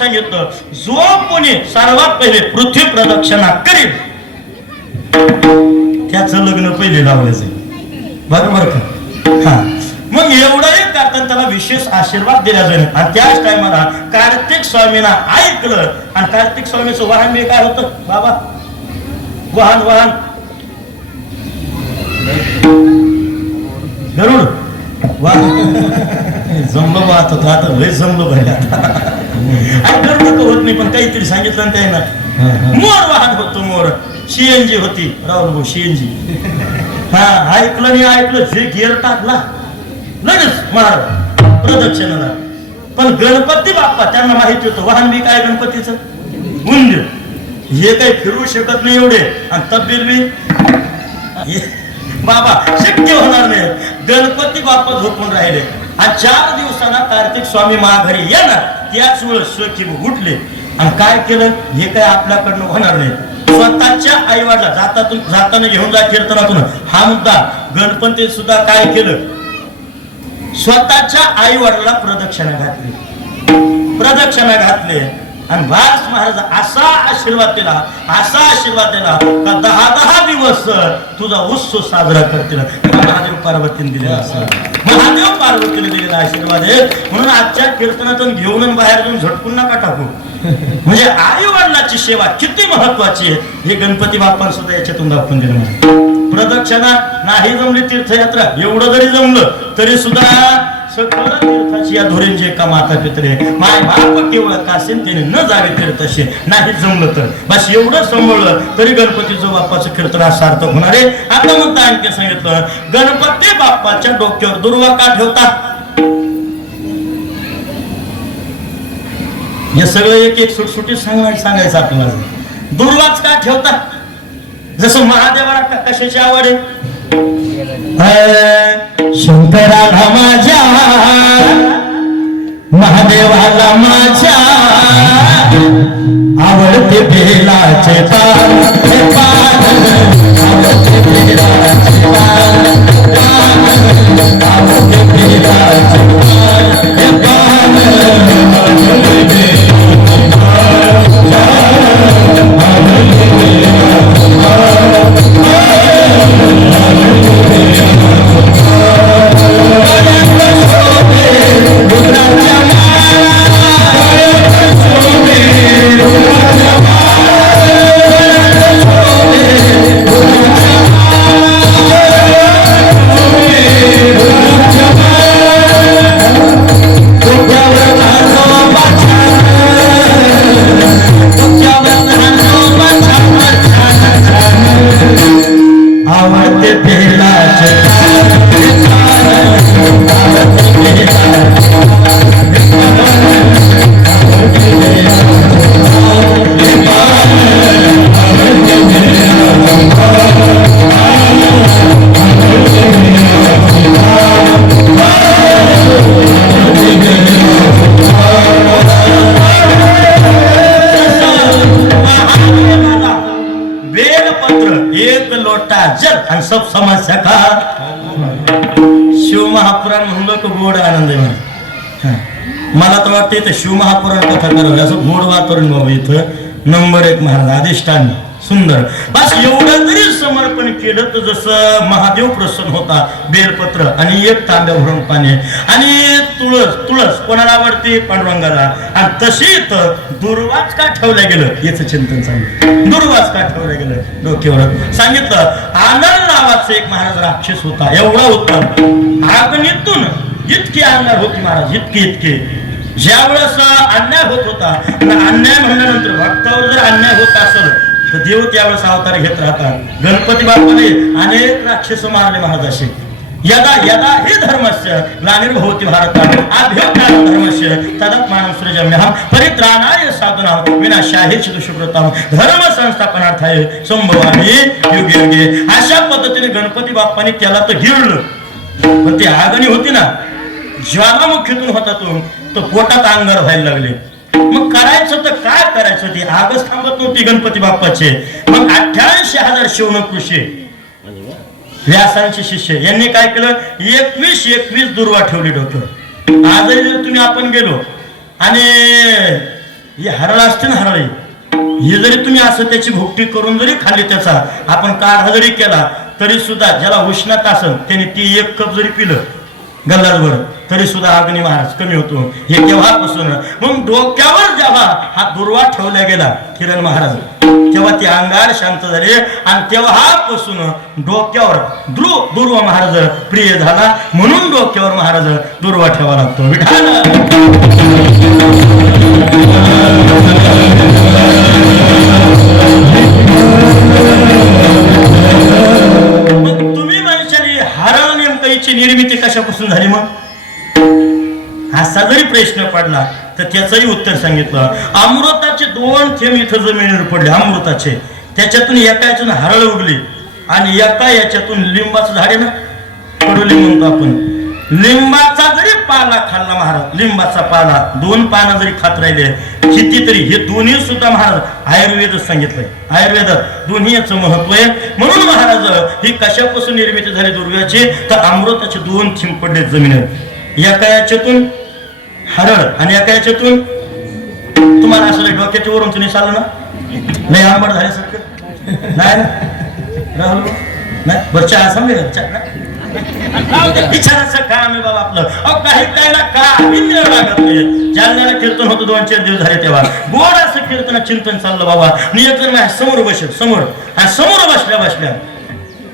सांगितलं जो कोणी सर्वात पहिले पृथ्वी प्रदक्षिणा करील त्याचं लग्न पहिले लावलं जाईल बरोबर का? हा. मग एवढंही करताना त्याला विशेष आशीर्वाद दिला जाईल. आणि त्याच टायमाला कार्तिक स्वामींना ऐकलं. आणि कार्तिक स्वामीचं वाहन बी काय होतं? बाबा वाहन वाहन. गरुड वाहन जमलो वाहत होता आता लय जमलो भाई तर होत नाही पण काहीतरी सांगितलं ना त्यानं. मोर वाहन होतो मोर. सीएनजी होती. राहुल भाऊ सीएनजी हा ऐकलं नाही ऐकलं. जे गेअर टाकला लगेच मार प्रदक्षिणाला. पण गणपती बाप्पा त्यांना माहिती होतं वाहन बी काय गणपतीचं? गुंज हे काही फिरू शकत नाही एवढे. आणि तब्येत बी बाबा शक्य होणार नाही. गणपती बाप्पा झोपून राहिले. आणि चार दिवसांना कार्तिक स्वामी महाघरी येणार. त्याच वेळ स्वकी उठले. आणि काय केलं? हे काय आपल्याकडनं होणार नाही. स्वतःच्या आई वडिला जातातून जाताना घेऊन जा कीर्तनातून. हा मुद्दा गणपती सुद्धा काय केलं? स्वतःच्या आई वडिलाला प्रदक्षिणा घातली. प्रदक्षिणा घातले. आणि भारत महाराज असा आशीर्वाद दिला असा आशीर्वाद दिला का दहा दहा दिवस तुझा उत्सव साजरा करतील. महादेव पार्वतीने दिलेला असं महादेव पार्वतीने दिलेला आशीर्वाद आहे. म्हणून आजच्या कीर्तनातून घेऊन बाहेर जाऊन झटकून नका टाकू. म्हणजे आई वडिलाची सेवा किती महत्वाची आहे हे गणपती बाप्पा सुद्धा याच्यातून दाखवून दिलं मला प्रदक्षिणा नाही जमली तीर्थयात्रा एवढं जरी जमलं तरी सुद्धा सकळ तीर्थाची या धोरणची एका माता पित्रे. माय बाप केवळ कासेन त्याने न जावे तीर्थाशी नाही जमलं तर. बस एवढं सांभाळलं तरी गणपतीचं बाप्पाचं कीर्तन हा सार्थक होणार आहे. आता मग आणखी सांगितलं? गणपती बाप्पाच्या डोक्यावर दुर्वा का ठेवतात हे सगळं एक एक सुटसुटीत सांगणार सांगायचं आपल्याला. दुर्वाच का ठेवतात जसं महादेवाला का- कशाची आवड आहे. शंकराला माझ्या महादेवाला माझ्या आवडते बेलाचे पान आवडते बेलाचे पान, मला तर वाटतं इथं शिव महापुराण कथा करावी असं गोडवा वातावरण बाबा इथं. नंबर एक महाराज अधिष्ठान. सुंदर. बस एवढं तरी समर्पण केलं तर जसं महादेव प्रसन्न होता बेलपत्र आणि एक तांब्या भरून पाणी. आणि तुळस तुळस कोणाला आवडते? पांडुरंगाला. आणि तशी इथं दुर्वाच का ठेवलं गेलं? याचं चिंतन सांगितलं दुर्वाच का ठेवलं गेलं? डोक्यावर सांगितलं आनंद नावाचा एक महाराज राक्षस होता. एवढा उत्तम. आगणीतून इतकी अंगार होती महाराज इतके इतके. ज्या वेळेस अन्याय होत होता आणि अन्याय म्हणल्यानंतर भक्तावर जर अन्याय होत असेल तर देव त्यावेळेस अवतार घेत राहतात. गणपती बाप्पाने अनेक राक्षस मारले महाराज यदा यदा हे धर्मस्य ग्लानिर्भवती भारत अभ्युत्थानं धर्मस्य तदत्मानं सृजम्यहं परित्राणाय साधुनां विनाशाय चिदुषुकृतां धर्म संस्थापनार्थाय संभवामी युगे युगे. अशा पद्धतीने गणपती बाप्पाने त्याला तर गिळलं पण ती आगणी होती ना ज्वालामुखीतून होता तो. तर पोटात अंगार व्हायला लागले. मग करायचं तर काय करायचं ते? आगच थांबत नव्हती गणपती बाप्पाचे. मग अठ्ठ्याऐंशी हजार शिवणकृषी व्यासांचे शिष्य. यांनी काय केलं? एकवीस एकवीस दुर्वा ठेवली डॉक्टर आजही जर तुम्ही आपण गेलो आणि हे हरळ असते ना हरळी हे जरी तुम्ही असं त्याची भुकटी करून जरी खाल्ली त्याचा आपण काढा जरी केला तरी सुद्धा ज्याला उष्णता असेल त्याने ती एक कप जरी पिलं गल्लांवर तरी सुद्धा अग्नी महाराज कमी होतो. हे केव्हापासून? मग डोक्यावर जेव्हा हा दुर्वा ठेवला गेला किरण महाराज तेव्हा ते अंगार शांत झाले आणि तेव्हापासून डोक्यावर ध्रुव दुर्वा महाराज प्रिय झाला. म्हणून डोक्यावर महाराज दुर्वा ठेवा लागतो. विठाला पडला तर त्याचंही उत्तर सांगितलं. अमृताचे दोन थेंब इथं जमिनीवर पडले अमृताचे. त्याच्यातून एका याच्यातून हरळ उगली आणि एका याच्यातून लिंबाचं झाड आहे ना कडुलिंब म्हणतो आपण. लिंबाचा जरी पाला खाल्ला महाराज लिंबाचा पाला दोन पानं जरी खात राहिले कितीतरी हे दोन्ही सुद्धा महाराज आयुर्वेदच सांगितलंय. आयुर्वेदात दोन्ही याचं महत्त्व आहे. म्हणून महाराज ही कशापासून निर्मिती झाली दुर्गाची तर अमृताचे दोन थेंब पडले जमिनीवर. एका याच्यातून हरळ आणि एका याच्यातून तुम्हाला असं डोक्याच्या वरून तुम्ही चाललं ना? नाही आंबट झाल्यासारखं. नाही ना? राहुल नाही? बरं चहा समजेल नाही? विचारायचं काम आहे बाबा आपलं. अहो काही काही ना काही वेळ लागत नाही. जालन्याला कीर्तन होतं दोन चार दिवस झाले तेव्हा. गोड असं कीर्तन चिंतन चाललं बाबा. जण माझ्यासमोर बसेल समोर. आणि समोर बसल्या बसल्या.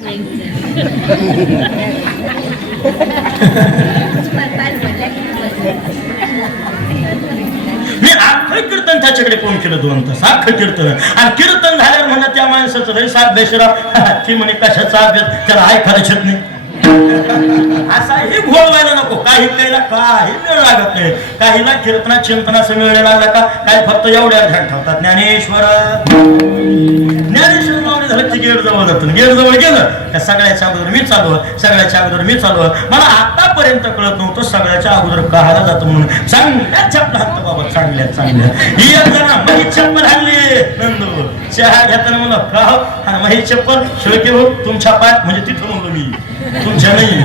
मी कीर्तन त्याच्याकडे फोन केलं दोन तास? आखं कीर्तन. आणि कीर्तन झाल्यावर म्हणा त्या माणसाचं लय साथ बेशराव ती म्हणे कशाचा अभ्यास? त्याला ऐकायला छत नाही. असाही घोळ व्हायला नको. काही काहीला काही वेळ लागत नाही. काहीला कीर्तना चिंतनाचा वेळ लागला का काही फक्त एवढ्या ध्यान ठेवतात. ज्ञानेश्वर. ज्ञानेश्वर मावळे झालं की गेट जवळ जातं. गेट जवळ गेलं त्या सगळ्याच्या अगोदर मी चालू सगळ्याच्या अगोदर मी चालू मला आतापर्यंत कळत नव्हतं सगळ्याच्या अगोदर कहाला जातो म्हणून. चांगल्या छप्पल हात बाबा चांगल्या चांगल्या. ही एक जण माही चप्पल हल्ली नंदू चहा घेताना मला का हो? आणि माही चप्पल? शेळके हो तुमच्या पायात म्हणजे तिथून मी. तुमच्या नाही.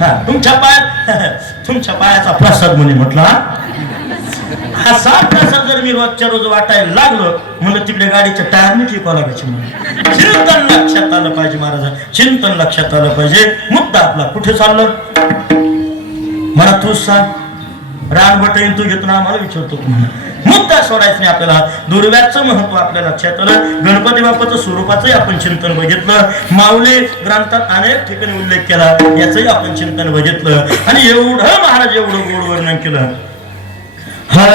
हा. तुमच्या पायात तुमच्या पायाचा प्रसाद म्हणे म्हटलं. हा असा प्रसाद जर मी रोजच्या रोज वाटायला लागलो म्हणलं तिकडे गाडीच्या टायरने टिकावं लागायचे म्हणून. चिंतन लक्षात आलं पाहिजे महाराज चिंतन लक्षात आलं पाहिजे. मुद्दा आपला कुठे चाललं? मला तूच सांग. रानबटईन तू घेतो ना आम्हाला विचारतो तू म्हणा मुद्दा सोडायचं नाही आपल्याला. दुर्व्याचं महत्त्व आपल्या लक्षात आलं. गणपती बाप्पाचं स्वरूपाचंही आपण चिंतन बघितलं. माऊली ग्रंथात अनेक ठिकाणी उल्लेख केला. याचंही आपण चिंतन बघितलं. आणि एवढं महाराज एवढं गोड वर्णन केलं. हा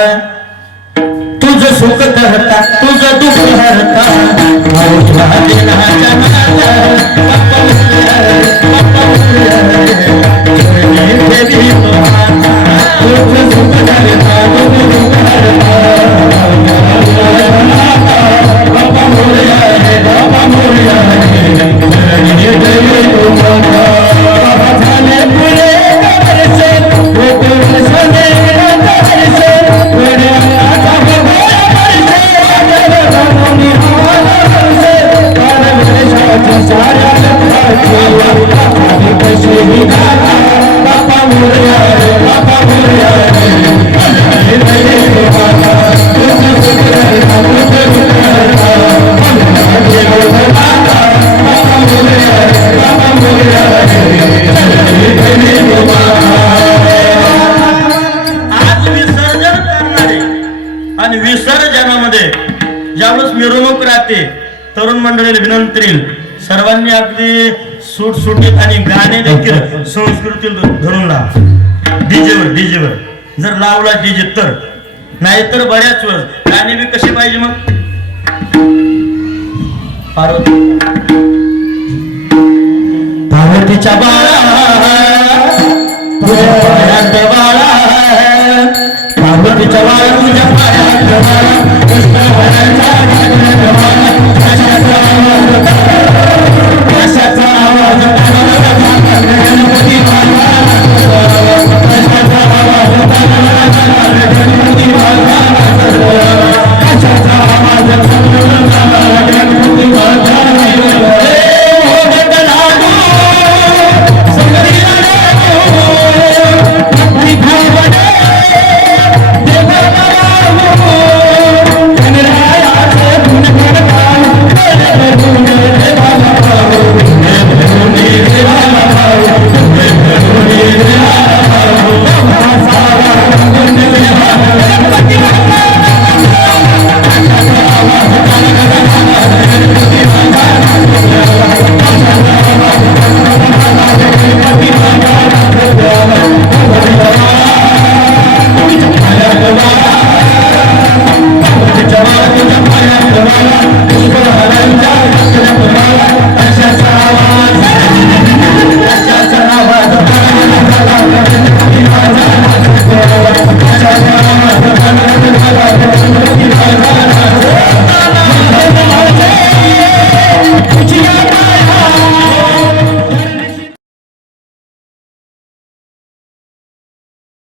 तुझं सुख करता तुझ दुःख हरता. तुझ सुख करता. करेल विनंतील करेल सर्वांनी अगदी सुटसुटीत आणि गाणे देखील संस्कृती धरून लावा. डीजेवर डीजेवर. जर लावला डीजे तर. नाही तर बऱ्याच वेळ गाणे बी कसे पाहिजे मग? पार्वतीच्या बाळा. बाळा. पार्वतीच्या बाळा तुझ्या पायात Amen.